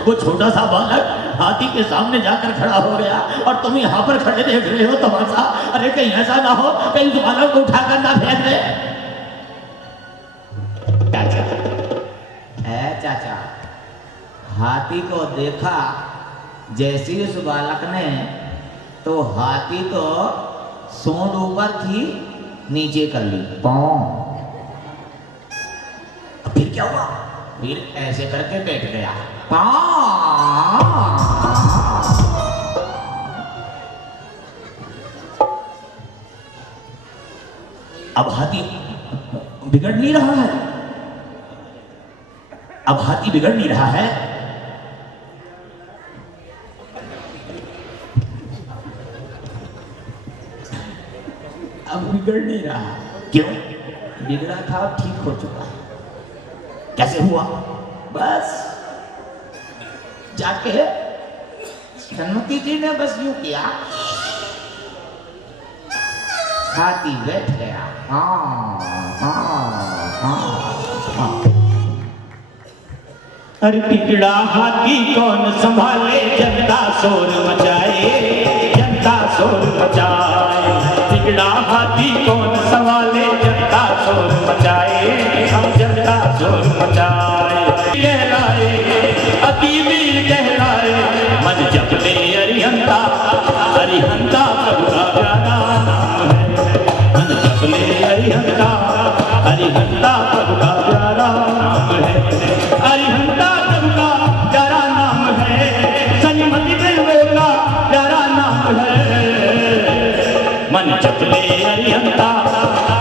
वो छोटा सा बालक हाथी के सामने जाकर खड़ा हो गया और तुम यहाँ पर खड़े देख रहे हो तमाशा। अरे कहीं ऐसा ना हो कहीं उस बालक को उठाकर ना फेंक दे। चाचा चाचा हाथी को देखा जैसी उस बालक ने तो हाथी तो सूंड ऊपर थी नीचे कर ली पाँव। फिर क्या हुआ? फिर ऐसे करके बैठ गया। अब हाथी बिगड़ नहीं रहा है। अब हाथी बिगड़ नहीं रहा है। अब बिगड़ नहीं रहा। क्यों? बिगड़ा था ठीक हो चुका है। कैसे हुआ? बस जाके सन्मति जी ने बस यूं किया, हाथी बैठ गया। अरे बिगड़ा हाथी कौन संभाले, जनता शोर मचाए, जनता शोर मचाए। बिगड़ा हाथी कौन संभाले, जनता शोर मचाए, हम जनता शोर मचाए। कहलाए अति वीर कहलाए, मन जपले अरिहंता, अरिहंता प्रभु का प्यारा नाम है। मन जपले अरिहंता, अरिहंता प्रभु का प्यारा नाम है। अरिहंता प्रभु का प्यारा नाम है, सन्मति देव का प्यारा नाम है। मन जपले अरिहंता,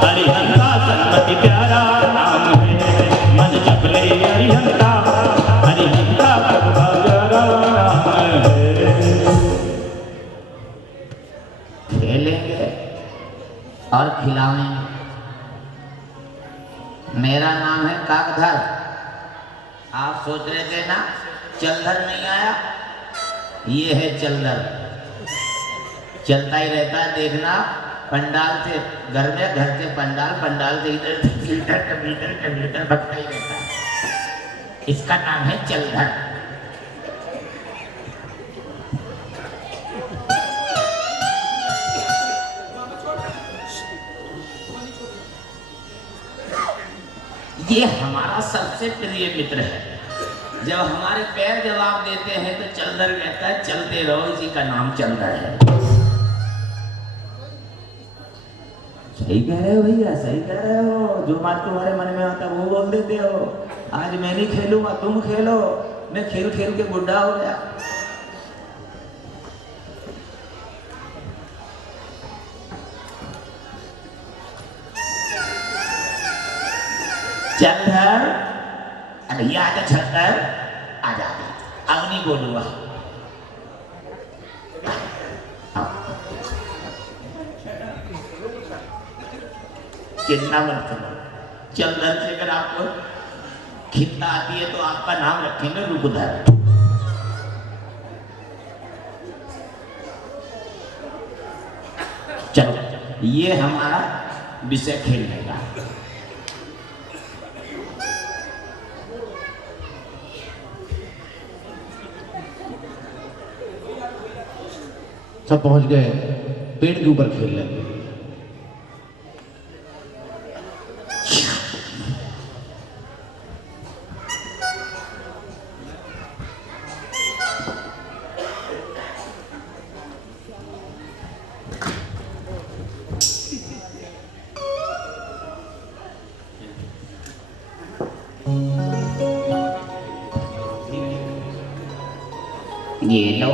अरिहंता सन्मति प्यारा नाम है। मन जपले अरिहंता, अरिहंता प्रभु का प्यारा नाम है। खेलेंगे और खिलाएंगे। मेरा नाम है काकधर। आप सोच रहे थे ना चलधर नहीं आया, ये है चलधर। चलता ही रहता है, देखना पंडाल से घर में, घर से पंडाल, पंडाल से इधर मीटर भटका ही रहता है। इसका नाम है चलधर। ये हमारा सबसे प्रिय मित्र है। जब हमारे पैर जवाब देते हैं तो चलधर कहता है चलते रहो, इसी का नाम चलधर है। सही कह रहे हो भैया, सही कह रहे हो। जो बात तुम्हारे मन में आता वो बोल देते हो। आज मैं नहीं खेलूंगा, तुम खेलो। मैं खेल खेल के बुढ़ा हो गया। चलधर, अरे ये आजा चलधर, आजा। अब नहीं बोलूंगा। चिंता मत करो। चलधर से अगर आपको खिंता आती है तो आपका नाम रखेंगे रुकधर। चलो ये हमारा विषय खेलने का। सब पहुंच गए, पेड़ के ऊपर खेल लेंगे। ये लो।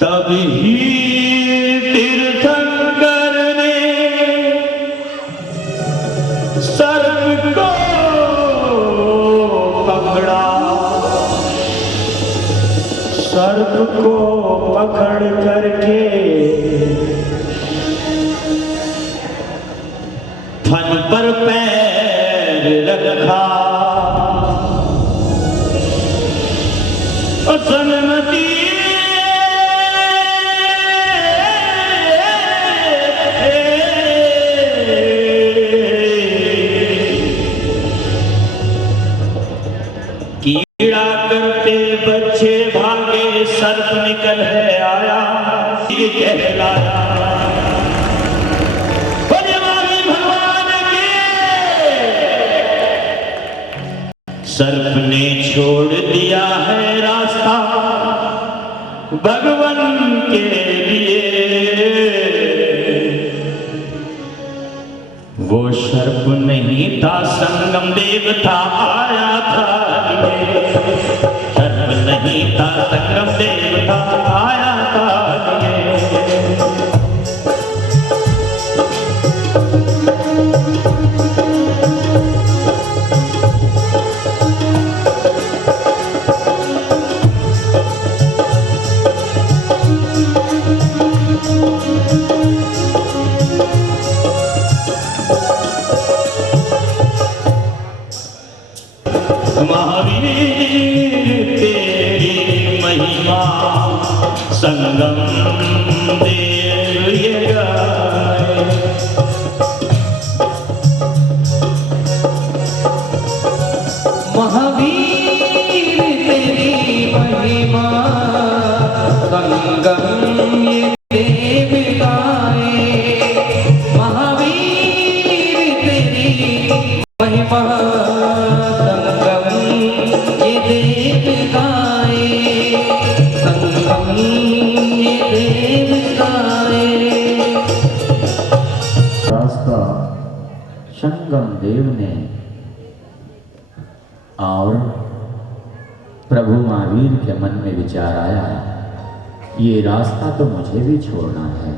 तभी तीर्थंकर ने सर्प को पकड़ा, सर्प को पकड़ करके फन पर पैर रखा, सन्मति कीड़ा करते बच्चे भागे, सर्प निकल है आया, ये कहलाया भगवान के। सर्प ने छोड़ दिया है रास्ता भगवान के लिए, वो सर्प नहीं था संगम देव था आया था, सर्प नहीं था संगम देव था आया था। महावीर तेरी महिमा संगम देव ये गाए, महावीर तेरी महिमा संगम ये देव गाए, महावीर तेरी महिमा रास्ता संगम देव ने और प्रभु महावीर के मन में विचार आया, ये रास्ता तो मुझे भी छोड़ना है,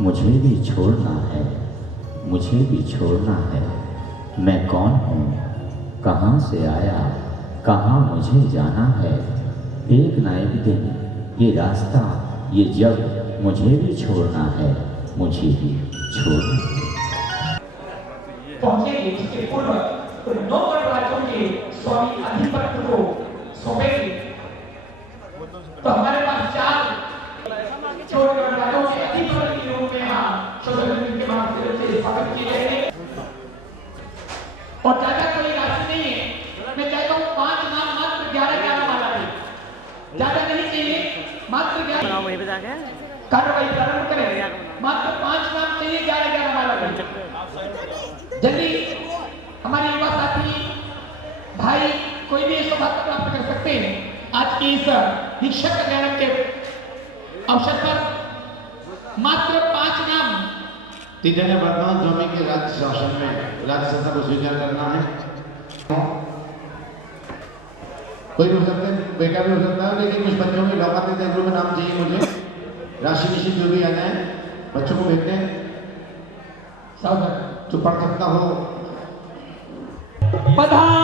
मुझे भी छोड़ना है, मुझे भी छोड़ना है। मैं कौन हूँ, कहाँ से आया, कहाँ मुझे जाना है। एक ना एक दिन ये रास्ता, ये जग मुझे भी छोड़ना है, मुझे भी छोड़ना है। पहुंचेंगे इसके पूर्व तो 9 गणराज्यों के स्वामी अधिपति को सौंपेंगे। तो हमारे पास 4 छोटे गणराज्यों के सौभाग्य प्राप्त कर सकते हैं। आज की इस दीक्षा कल्याण के अवसर पर मात्र 5 नाम तीजन वर्तमान स्वामी के राज्य शासन में राज्य सत्ता को स्वीकार करना है। कोई भी हो सकता है, बेटा भी हो सकता है, लेकिन कुछ बच्चों के लौका देते में नाम चाहिए मुझे। राशि निश्चित जो भी आ जाए बच्चों को भेजते हैं, जो पढ़ सकता हो। पधार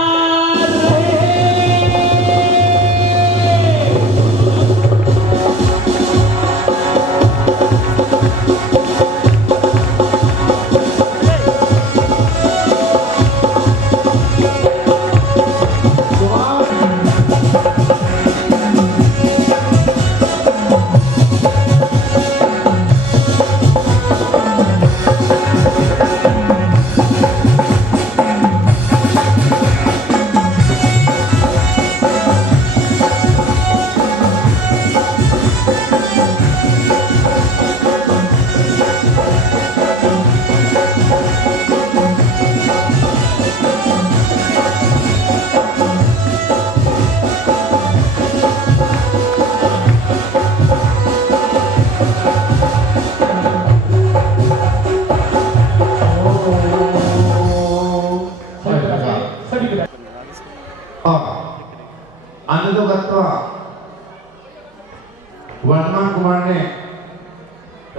वर्तमान कुमार ने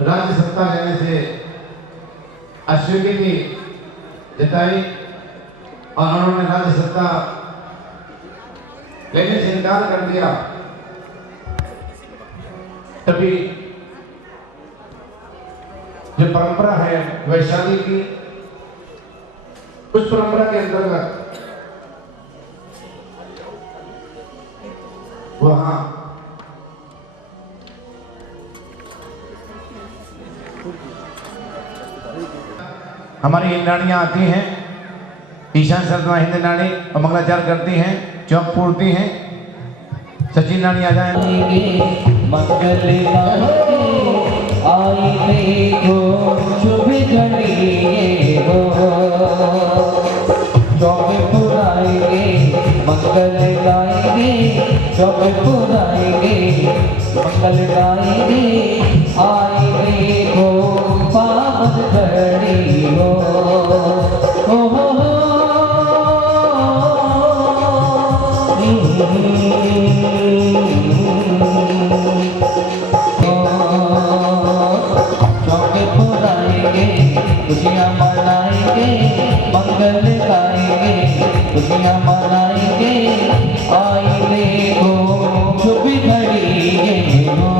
राज्य सत्ता लेने से अस्वीकृति जताई और उन्होंने राज्य सत्ता लेने से इनकार कर दिया। तभी जो परंपरा है वैशाली की, उस परंपरा के अंतर्गत वहां हमारी इंद्राणियां आती हैं, ईशान सरदमा हिंद नाड़ी और मंगलाचार करती हैं, चौक पूरती हैं। सचिन नाड़ी आ जाएंगे, मंगल आएंगे हो शुभ घड़ी हो, चौक पुराएंगे मंगल गाएंगे, चौक पुराएंगे मंगल गाएंगे, आएंगे हो पावन घड़ी हो चौके पुराएंगे, खुशियाँ मनाएंगे, मंगल गाएंगे, खुशियाँ मनाएंगे, आएंगे हो शुभ घड़ी हो।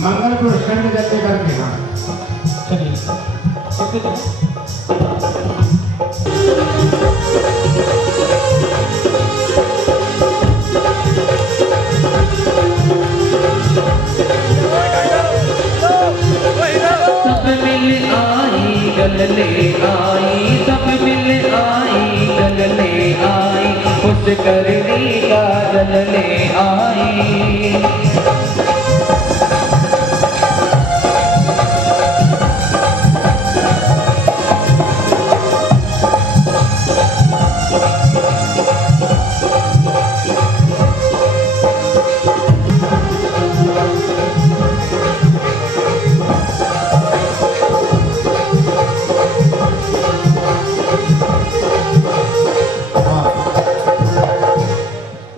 मंगल को स्टैंड जैसे करके हाँ सब मिल आई गल ले आई, सब मिल आई गल ले आई, खुश करने का गल ले आई।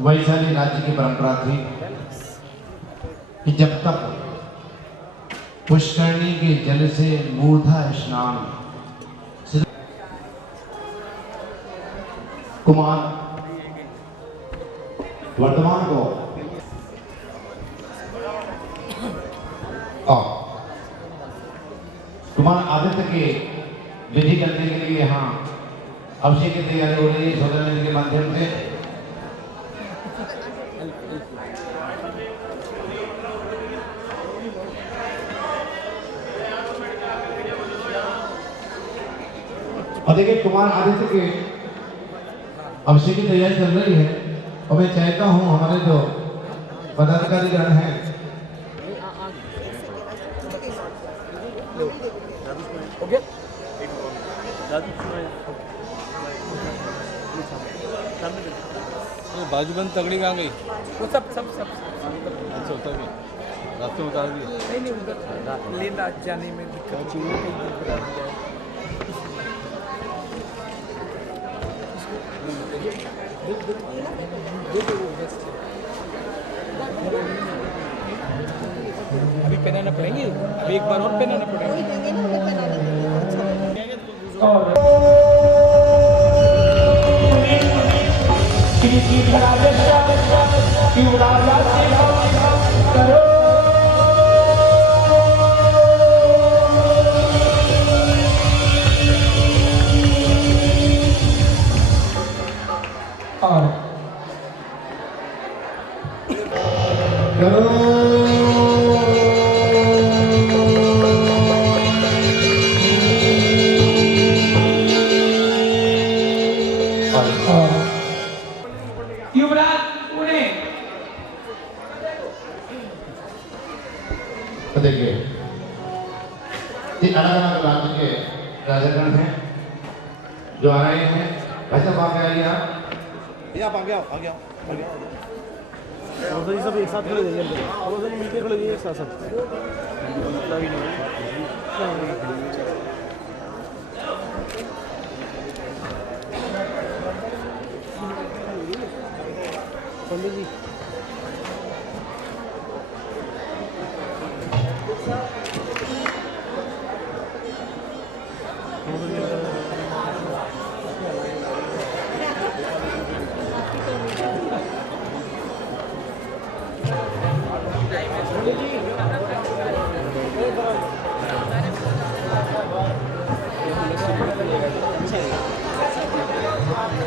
वैशाली राज्य की परंपरा थी कि जब तक पुष्करणी के जल से मूर्धा स्नान कुमार वर्तमान को कुमार आदित्य के विधि करने के लिए यहाँ अभिषेक की तैयारी हो रही है सौजन्य के माध्यम से। और देखिए कुमार आदित्य के अभिषेक की तैयारी चल रही है और मैं चाहता हूं हमारे जो पदाधिकारी गण हैं। बाजूबंद तगड़ी कहाँ गई? वो सब अच्छा उतर गई, रास्ते में उतार दिया। नहीं उधर लेना जाने में दिक्कत अभी पहनाना पड़ेंगे, अभी एक बार और पहनाना पड़ेगा। युवराज पुणे तो देखिए ये अलग अलग राज्य के राजागण हैं जो आ रहे हैं। भाई साहब आप आइए, आप आ गया। सब एक साथ खड़े थे, मिलके खड़े थे एक साथ सब। पंडित जी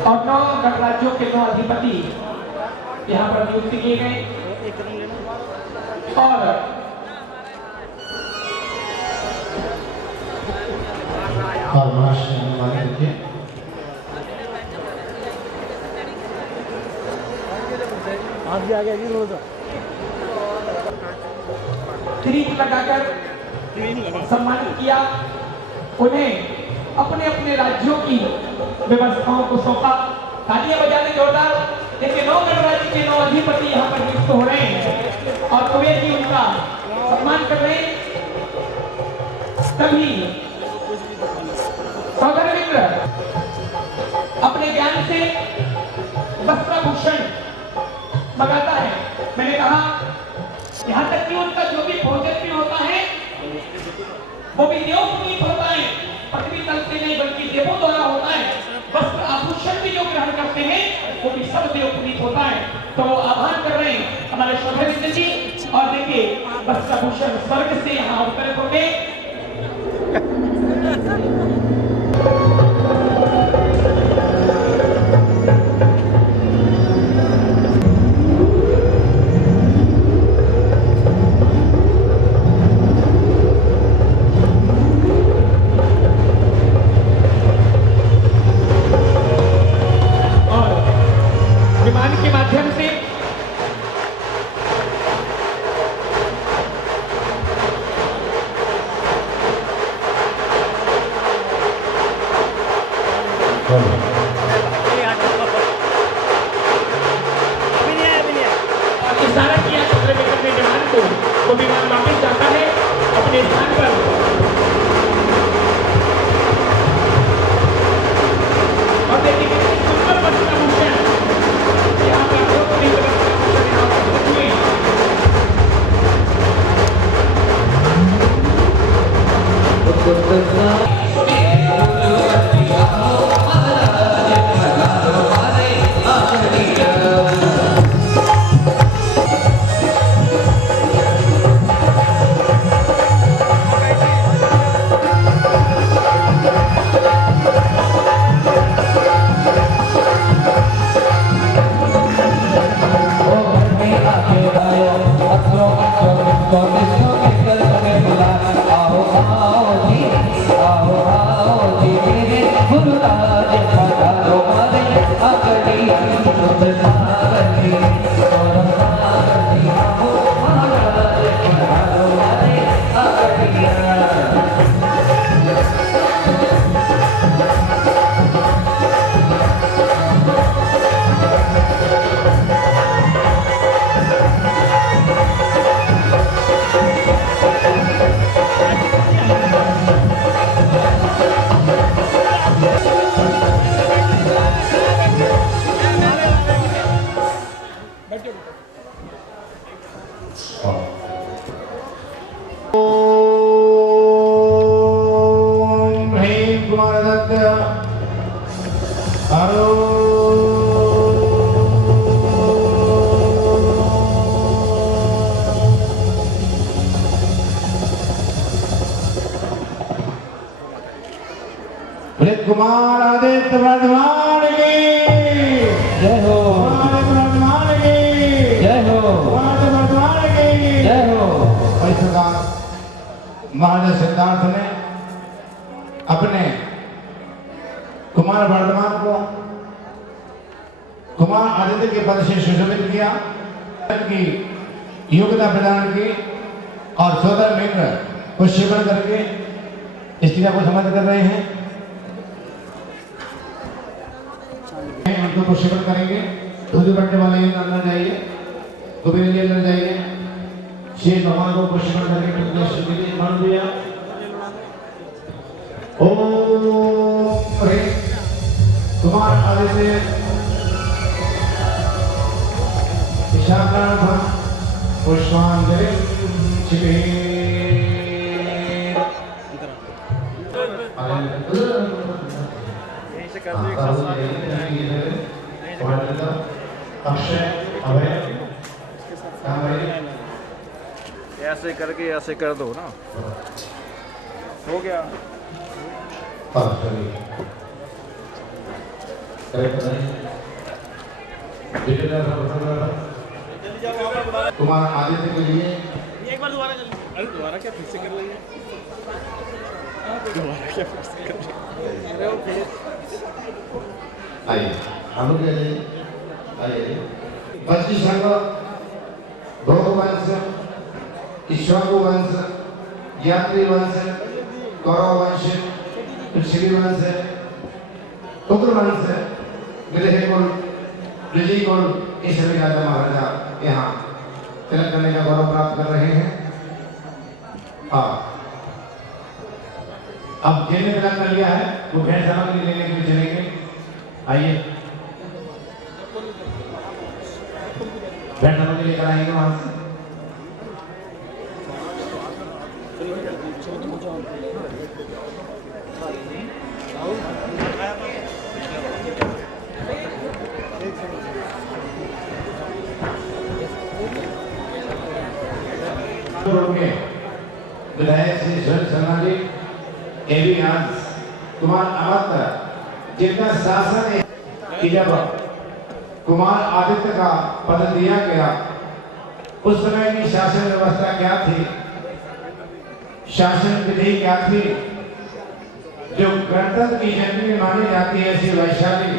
और 9 गणराज्यों के 9 अधिपति यहाँ पर नियुक्त किए गए और आ गया थोड़ा सा किरीट लगाकर सम्मानित किया। उन्हें अपने अपने राज्यों की व्यवस्थाओं को सौंपा। तालियां बजाने जोरदार। देखिए 9 गणराज्य के 9 अधिपति यहाँ पर नियुक्त हो रहे हैं और कुबेर जी उनका सम्मान कर रहे हैं। तभी सौगन मित्र अपने ज्ञान से वस्त्राभूषण मंगाता है। मैंने कहा यहाँ तक कि उनका जो भी भोजन भी होता है वो भी देव पुनीत होता है, पृथ्वी तल से नहीं बल्कि देवों द्वारा होता है। वस्त्र आभूषण भी जो ग्रहण करते हैं वो भी सब देव पुनीत होता है। तो वो आह्वान कर रहे हैं हमारे शोभा जी और देखिए वस्त्र आभूषण स्वर्ग से यहाँ अवतरित हो गए। के माध्यम से इशारा किया छत्रपति के विमान को, वो विमान वापस जाता है अपने स्थान पर। और देखिए कितनी सुंदर वस्त्राभूषण यहाँ पर आकड़ी कुमार आदित्य वर्धमान की जय हो, कुमार वर्धमान की जय हो, कुमार वर्धमान की जय हो। और इस प्रकार महाराज सिद्धार्थ ने अपने कुमार वर्धमान को कुमार आदित्य के पद से सुशोभित किया, की योग्यता प्रदान की और सोदर मित्र को शिवन करके इस क्रिया को समझ कर रहे हैं। उनको पुष्टिपन करेंगे। दूध बढ़ने वाले अंदर जाइए, कुबेर जी अंदर जाइए। शेष भगवान को पुष्टिपन करके मान दिया। ओम ह्रीं कुमार आदित्य ईशान पुष्पांजलि छिपे ऐसे करके ऐसे कर दो ना, हो गया। कुमार आदित्य के लिए एक बार दोबारा कर, अरे दोबारा क्या फिर से कर लेंगे, दोबारा क्या फिर से कर लेंगे। आइए हम लोग आइए बच्ची संघ भोगवंश ईश्वर वंश यात्री वंश गौरव वंश पृथ्वी वंश उग्र वंश विदेह कुल ऋषि कुल ये सभी राजा महाराजा यहाँ तिलक करने का गौरव प्राप्त कर रहे हैं। अब जिन्हें तिलक कर लिया है वो भेड़ सामग्री लेने के लिए चलेंगे। आइए भेड़ सामग्री लेकर आएंगे वहां से। विधायक श्री सुरेश शर्मा जी एवी आज कुमार अमात्य जिनका शासन है कि जब कुमार आदित्य का पद दिया गया उस समय की शासन व्यवस्था क्या थी, शासन विधि क्या थी, जो गणतंत्र की जननी में मानी जाती है ऐसी वैशाली,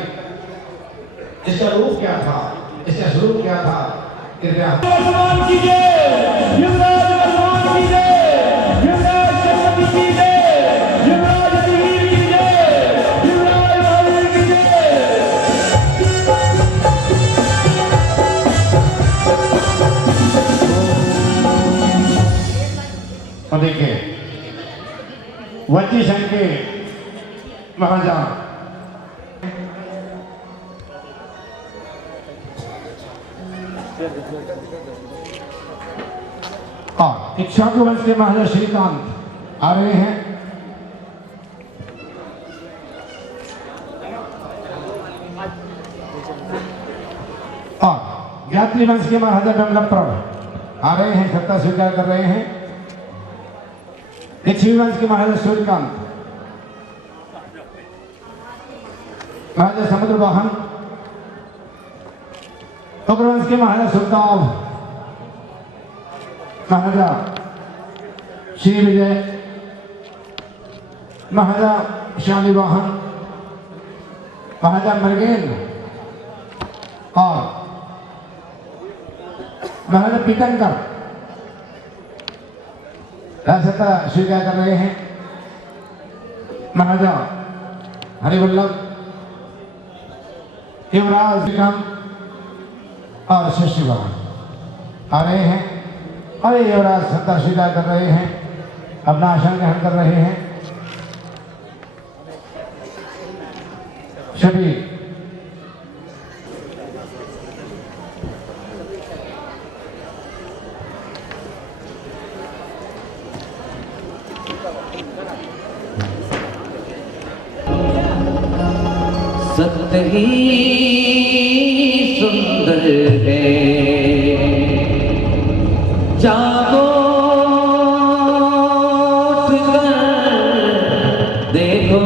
इसका रूप क्या था, इसका स्वरूप क्या था। कृपया वर्धमान की जय, युवराज वर्धमान की जय, युवराज छत्रपति की जय, युवराज अतिवीर की जय, युवराज महावीर की जय। और देखिए वंची संघ के महाराजा और इक्ष्वाकु वंश के महाराजा श्रीकांत आ रहे हैं। और यात्री वंश के महाराजा डमलप्र आ रहे हैं, सत्ता स्वीकार कर रहे हैं। लिच्छवी वंश के महाराजा सूर्यकांत, महाराजा समुद्र वाहन, उग्र वंश के महाराजा सुरताव, महाराजा श्री विजय, महाराजा शालिवाहन, महाराजा मृगेन और महाराजा पीतंकर राजसत्ता स्वीकार कर रहे हैं। महाराजा हरिवल्लभ, युवराज श्रीकांत और शशिवाहन आ रहे हैं और ये युवराज सत्ता स्वीकार कर रहे हैं, अपना आसन ग्रहण कर रहे हैं। सभी सत्य ही सुंदर है। जागो देखो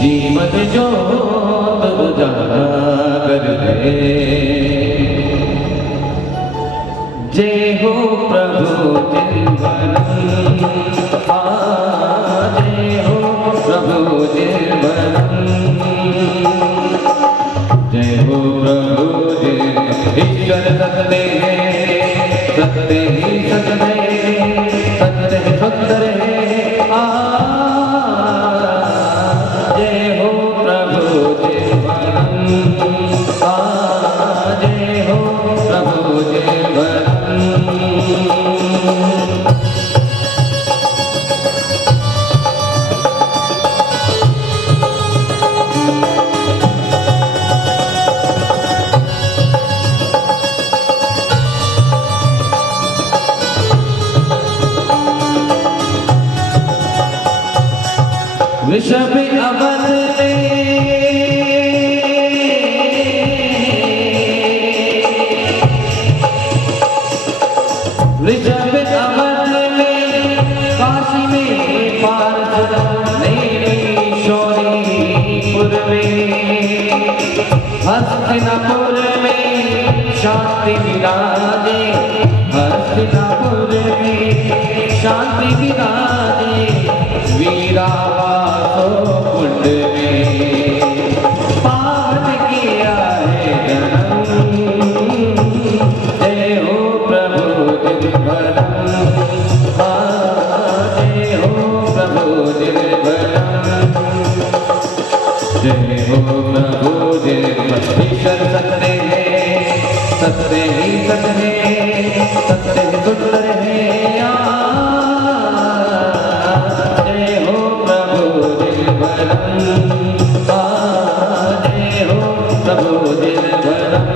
जीवन ज्योत उजागर है। जय हो प्रभु चिंतन, जय हो प्रभु चिंतन, जय हो प्रभु चिंतन। ईश्वर सत्य है, सत्य ही सत्य है, सत्य ही सुंदर है। जय हो प्रभु चिंतन, जय हो प्रभु चिंतन। वृषभ अवध में वृषभ अवध में काशी में पार्थ शौरीपुर में हस्तिनापुर में शांति विराजे, हस्तिनापुर में शांति विराजे। वीरावासो कुंड में पावन किया है जन्म। जय हो प्रभु दिनभरम, जय हो प्रभु दिनभरम, जय हो प्रभु दिनभरम। ईश्वर सत्य है, सत्य ही सत्य है, सत्य ही सुंदर है। जय हो प्रभु दिनभरम, जय हो प्रभु दिनभरम।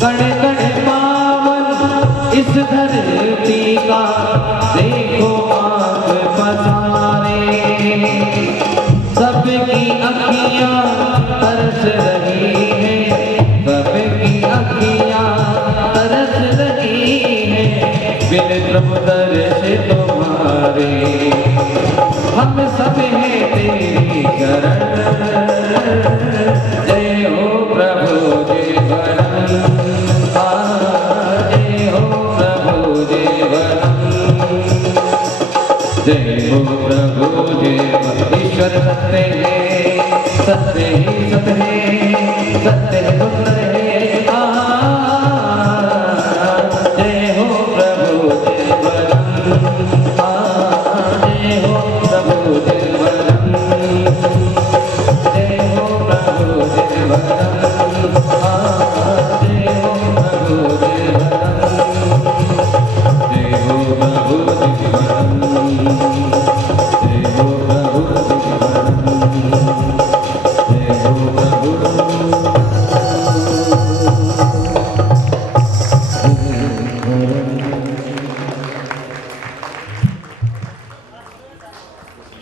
कण कण पावन इस धरती का देखो आंख पसारे। सबकी अखियां तरस रही हैं, सबकी अखियां तरस रही हैं। बिन प्रभु दर्श तुम्हारे हम सब हैं तेरी शरण। जय हो प्रभु दिनभरम, जय हो प्रभु दिनभरम, जय हो प्रभु दिनभरम। ईश्वर सत्य है, सत्य ही सत्य है, सत्य ही सुंदर है। जय हो प्रभु दिनभरम, जय हो प्रभु दिनभरम, जय हो प्रभु दिनभरम, जय हो प्रभु दिनभरम, जय हो प्रभु दिनभरम, जय हो प्रभु दिनभरम, जय हो प्रभु।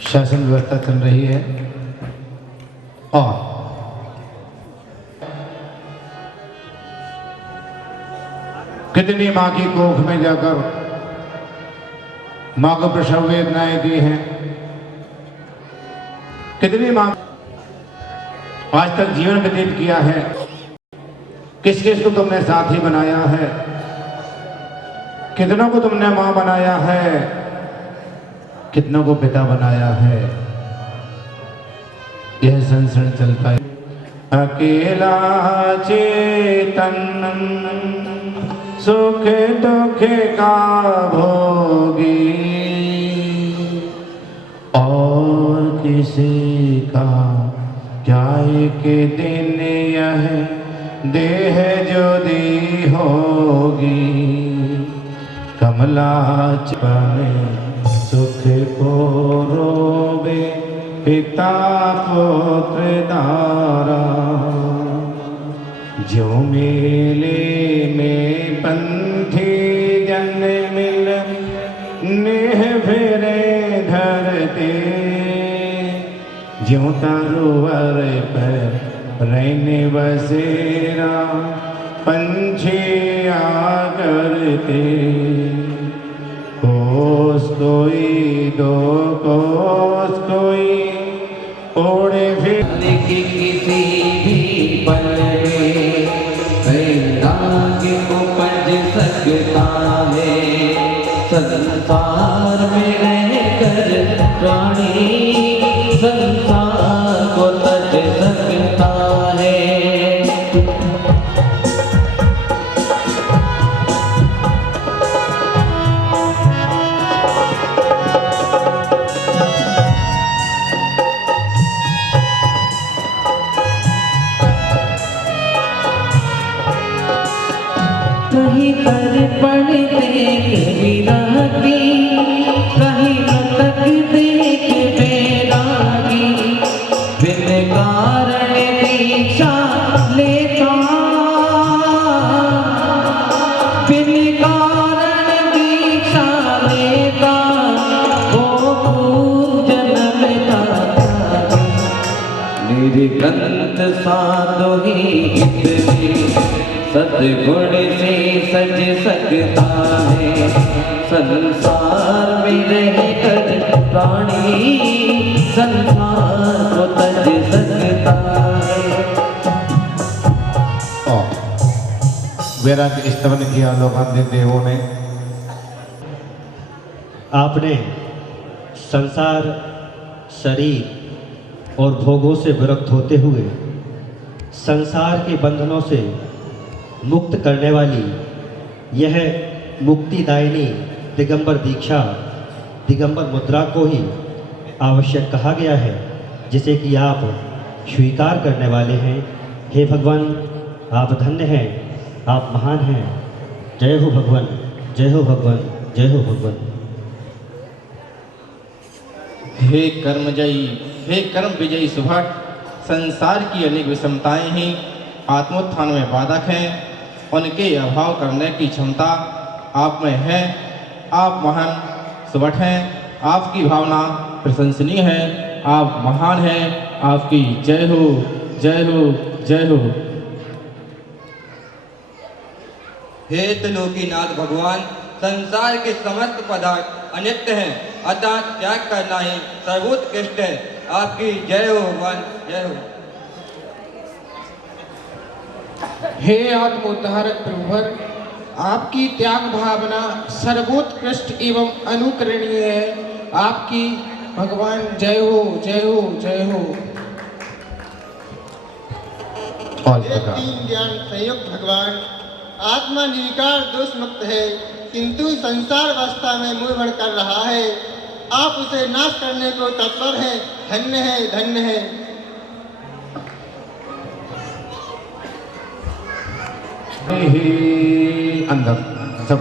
शासन व्यवस्था चल रही है और कितनी माँ की कोख में जाकर माँ को प्रसव वेदनाएं दी हैं, कितनी माँ आज तक जीवन व्यतीत किया है। किस किस को तुमने साथी बनाया है, कितनों को तुमने माँ बनाया है, कितनों को पिता बनाया है। यह संसरण चलता है। अकेला चेतन सुख दुख का भोगी और किसी का क्या एक दिन यह देह जो दी होगी कमला में सुख को रोवे पिता पुत्र दारा जो मेले में पंथी जन मिल नेह फिरे धरते ज्यों तरुवर पर रहने बसेरा पंछी आ करते कोस कोई दो कोस कोई ओढ़े फिर किसी भी पल में वैराग उपज सकता है संसार में रहकर प्राणी संसार को तज सकता है कहीं दर्पण देख विरागी कहीं मृतक देख बैरागी बिन कारण दीक्षा लेता बिन कारण दीक्षा लेता वो खूब जन्मता निर्गंत साधु ही इतने सद्गुण से सज सकता है संसार में रहकर प्राणी संसार को तज सकता है। वैराग्य स्तवन किया लोकांध्य देवों ने। आपने संसार शरीर और भोगों से विरक्त होते हुए संसार के बंधनों से मुक्त करने वाली यह मुक्तिदायिनी दिगंबर दीक्षा दिगंबर मुद्रा को ही आवश्यक कहा गया है जिसे कि आप स्वीकार करने वाले हैं। हे भगवान, आप धन्य हैं, आप महान हैं। जय हो भगवान, जय हो भगवान, जय हो भगवान। हे कर्मजयी, हे कर्म विजयी सुभट, संसार की अनेक विषमताएं ही आत्मोत्थान में बाधक हैं। उनके अभाव करने की क्षमता आप में है। आप महान सुभट हैं, आपकी भावना प्रशंसनीय है, आप महान हैं। आपकी जय हो, जय हो, जय हो। हे त्रिलोकीनाथ भगवान, संसार के समस्त पदार्थ अनित्य हैं, अतः त्याग करना ही सर्वोत्कृष्ट है। आपकी जय हो भगवान, जय हो। हे आत्मोद्धारक प्रभुवर, आपकी त्याग भावना सर्वोत्कृष्ट एवं अनुकरणीय है। आपकी भगवान जय हो, जय हो, जय हो। ये तीन ज्ञान संयुक्त भगवान आत्मा निर्विकार दोष मुक्त है, किंतु संसार अवस्था में मुंह भर कर रहा है। आप उसे नाश करने को तत्पर हैं। धन्य है, धन्य है। ही अंदर सब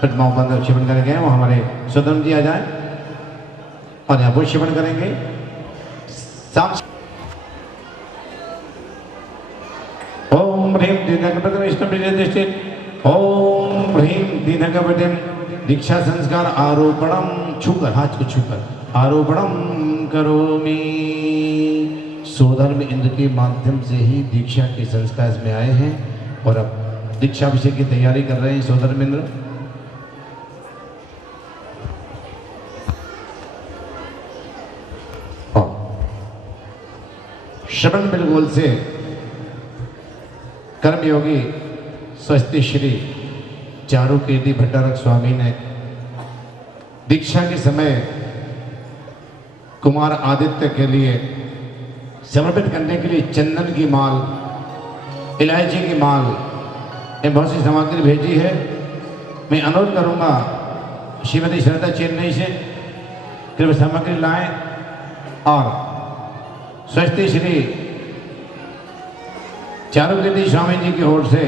प्रतिमाओं का अंदर शिवन करेंगे। वो हमारे स्वतंत्र जी आ जाए और यहाँ पर शिवन करेंगे। साक्ष ओम ह्रीं दीनकपतिं विष्णुप्रियदृष्टिं ओम ह्रीं दीनकपतिं दीक्षा संस्कार आरोपणम छूकर, हाथ को छूकर आरोपणम करोमि। सोधर्म इंद्र के माध्यम से ही दीक्षा के संस्कार में आए हैं और अब दीक्षाभिषेक की तैयारी कर रहे हैं सोधर्मेंद्र। श्रवण बिलगोल से कर्मयोगी स्वस्ति श्री चारुकीर्ति भट्टारक स्वामी ने दीक्षा के समय कुमार आदित्य के लिए समर्पित करने के लिए चंदन की माल, इलायची की माल, ये बहुत सी सामग्री भेजी है। मैं अनुरोध करूंगा श्रीमती श्रद्धा चेन्नई से कृपया सामग्री लाएं और स्वस्ति श्री चारुकीर्ति स्वामी जी की ओर से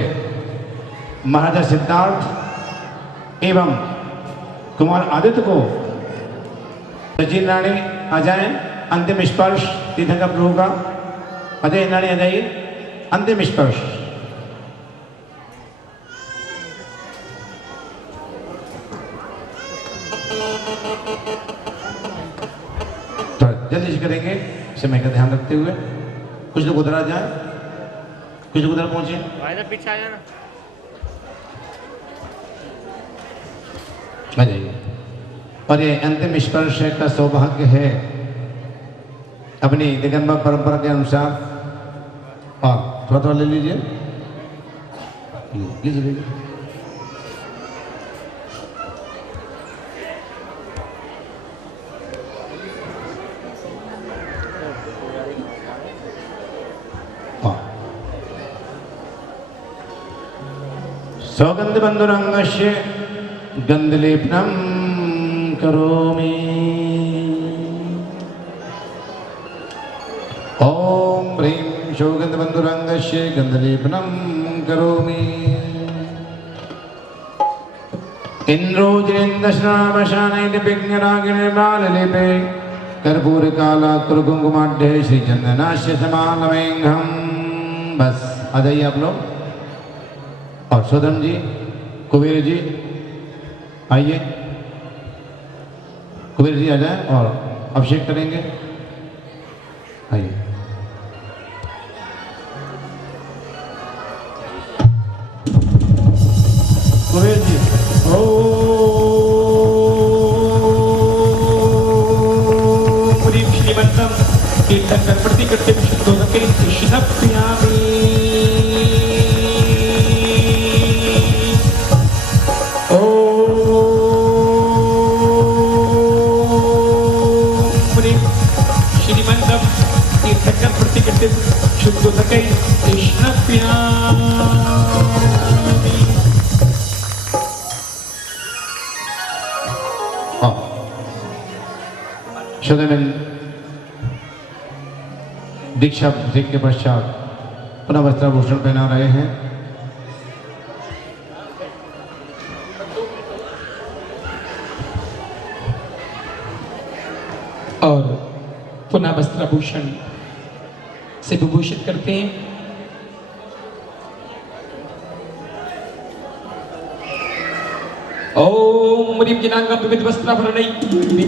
महाराजा सिद्धार्थ एवं कुमार आदित्य को सचिन रानी आ जाए। अंतिम स्पर्श तीर्थंकर प्रभु का। अजय रानी आ जाइए। अंतिम स्पर्श। तो जल्दी से करेंगे समय का ध्यान रखते हुए। कुछ लोग उधर आ जाए, कुछ लोग उधर पहुंचे। पीछे आ जाना। आ जाइए। और ये अंतिम स्पर्श का सौभाग्य है अपनी दिगंबर परंपरा के अनुसार। और थोड़ा थोड़ा ले लीजिए, लीजिए लीजिए। सौगंध बंधुरंगस्य गंधलेपनम करोमि। ओम ह्रीं सौगंध बंधुरंगस्य गंधलेपनम करोमि। इंद्रोजिन्द्रश्रावशानैः विघ्नरागिणीर्बाललेपे कर्पूरकाला कुरुकुंकुमाढ्ये श्रीचंदनास्य समालमेघम्। बस आ जाइए आप लोग। और सोधन जी, कुबेर जी आइए। कुबेर जी आ जाए और अभिषेक करेंगे। आइए। कुबेर जी ओम श्रीमंतम तीर्थंकर प्रतिकृतिम शुद्धोदके शिनप्यामि। शुद्धोदकै कृष्णप्यामि। शोधन दीक्षा भेद के पश्चात पुनः वस्त्राभूषण पहना रहे हैं। और पुनः वस्त्राभूषण से विभूषित करते हैं। ओम ह्रीं जनांगम विविध वस्त्राभरणै विभूषयामि।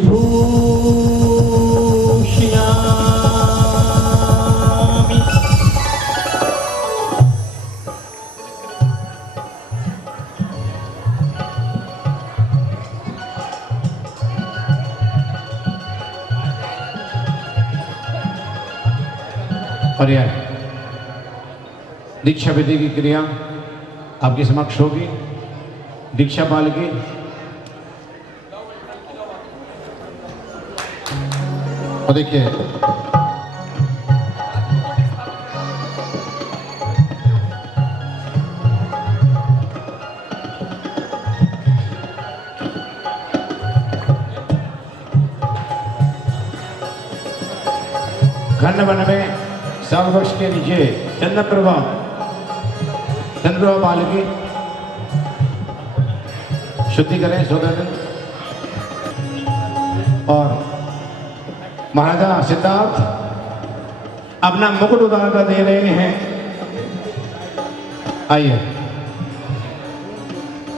और यह दीक्षा विधि की क्रिया आपके समक्ष होगी। दीक्षा पाल की और देखिए खंड वन में साल वृक्ष के नीचे चंद्रप्रभा पाल की शुद्धि करें सोदन। और महाराजा सिद्धार्थ अपना मुकुट उतार कर दे रहे हैं। आइए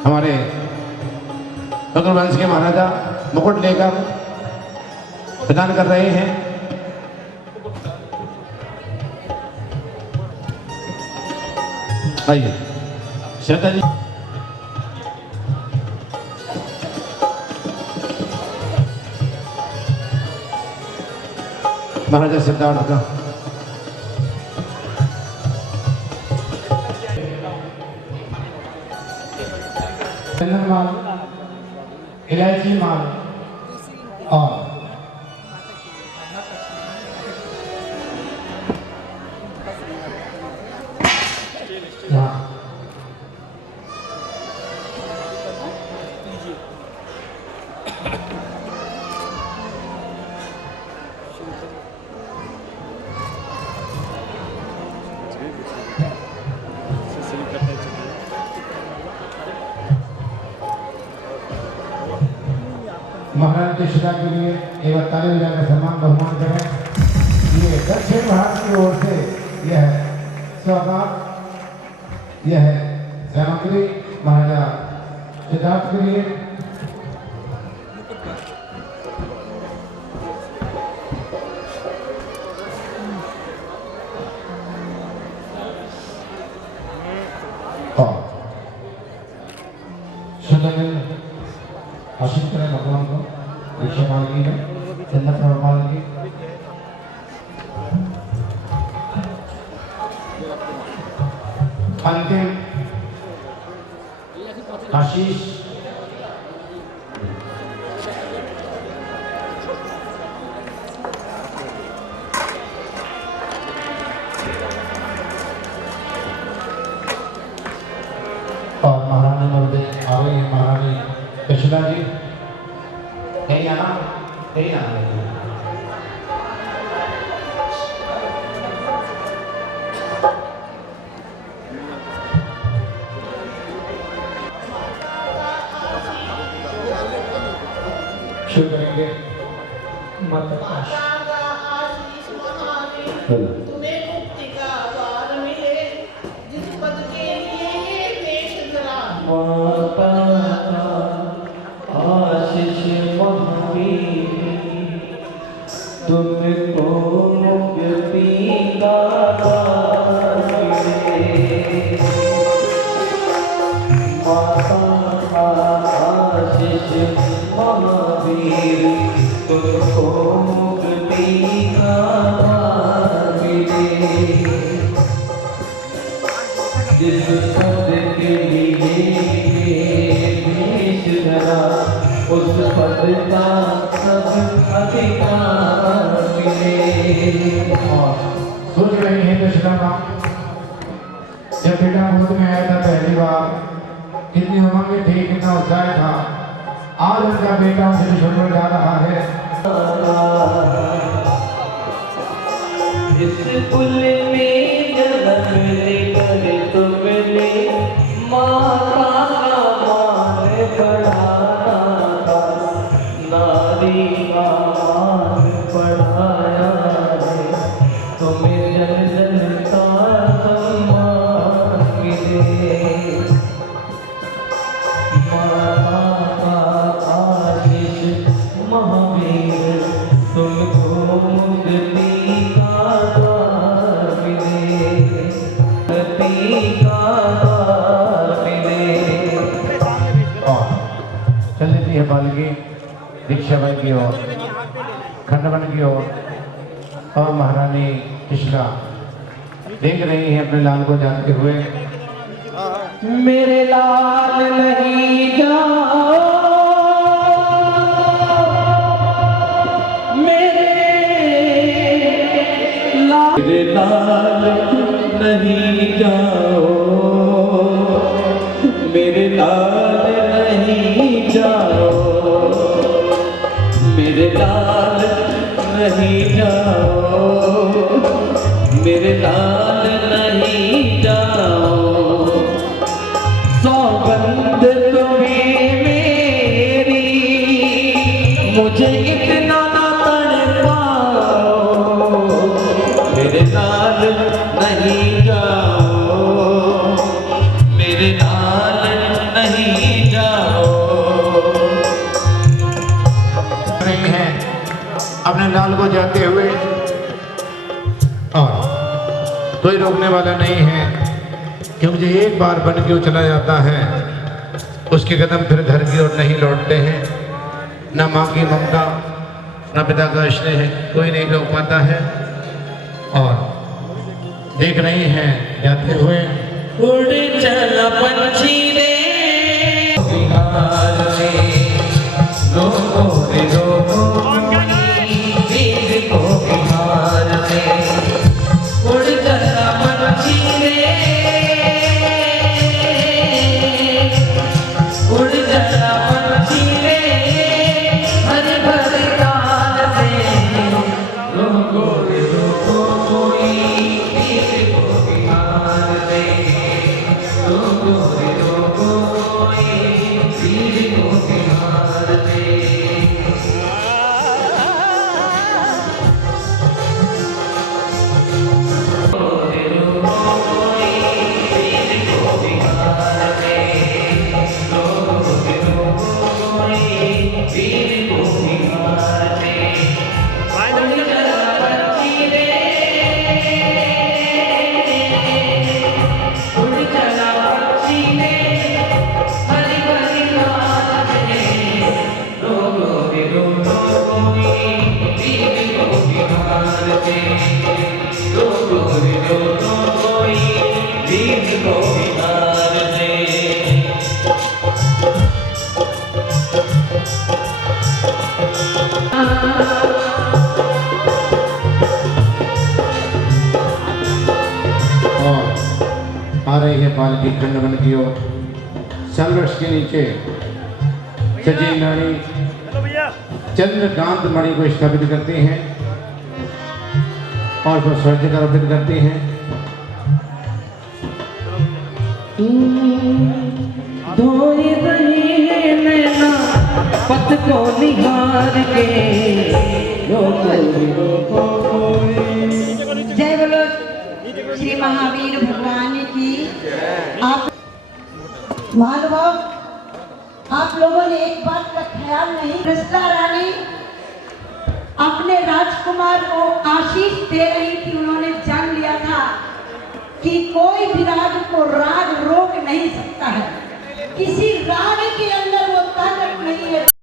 हमारे वंश के महाराजा मुकुट लेकर प्रदान कर रहे हैं। आइए श्रद्धा जी। महाराजा सिद्धार्थ का चंदन माल, इलायची माल और महाराज के शिला के लिए एक बार ताली बजाकर सम्मान बहुमान करें। ये दक्षिण भारत की ओर से यह सौगात, यह सामग्री महाराजा सिद्धार्थ के लिए। और आशीष करें भगवान को, दीक्षा मांगी है, जन्नत में मांगी। अंतिम आशीष और महारानी महोदय आ गई है। महारानी कृष्णा जी यही आना, यही आना। शुरू करेंगे तुम्हें मुक्ति का वार मिले, जिस पद के लिए देश धरा। आशीष महावीर तुमको मुक्ति का वार मिले। माता आशीष महावीर तुमको मुक्ति का वार मिले। जिस पद के लिए देश धरा, उस पद का सब अधिकार मिले। सोच रही है कृष्णा माँ, जब बेटा गोद में आया था पहली बार, कितनी उमंग थी, कितना उत्साह था। आज उनका बेटा उनसे छोड़कर जा रहा है। इस कुल में जन्म लेकर तुमने माता का मान बढ़ाना था, नारी का मान बढ़ाया है। तुम्हें जन जन का सम्मान मिले। माता का आशीष महावीर तुमको मुक्ति का द्वार मिले। मुक्ति का द्वार मिले। और चल देती है पालकी दीक्षा भाई की ओर, खंडवन की ओर। और महारानी कृष्णा देख रही है अपने लाल को जानते हुए। मेरे लाल नहीं जाओ, मेरे लाल नहीं जाओ, मेरे लाल नहीं जाओ, मेरे लाल नहीं जाओ, मेरे लाल नहीं जाओ। सौगंध तुम्हें मेरी, मुझे इतना ना तड़पाओ। मेरे लाल नहीं जाओ, मेरे लाल नहीं जाओ। रही हैं अपने लाल को जाते हुए, और कोई रोकने वाला नहीं है, क्योंकि जो एक बार बन के वो चला जाता है, उसके कदम फिर घर की ओर नहीं लौटते हैं। न माँ की ममता, न पिता का स्नेह कोई नहीं रोक पाता है। और देख रही हैं जाते हुए, उड़ चला पंछी रे बिहार में, लोगों रे लोगों वीर को बिहार में। उड़ चला पंछी रे, उड़ चला पंछी रे, वीर को निहारते उड़ चला पंछी रे उड़ चला पंछी रे हरी भरी घास में रो कोई वीर को निहारते रो कोई वीर को निहारते आ रही है पालकी खंडवन की ओर। सलवृक्ष के नीचे सजी नारी चंद्रकांत मणि को स्थापित करते हैं और फिर स्वर्ण का अर्पित करते हैं। धोई रही है नैना पथ को निहार के जय बोलो श्री महावीर भगवान की। आप महानुभाव, आप लोगों ने एक बात का ख्याल नहीं, कृष्णा रानी अपने राजकुमार को आशीष दे रही थी। उन्होंने जान लिया था कि कोई भी राज को राज रोक नहीं सकता है, किसी रानी के अंदर वो ताकत नहीं है।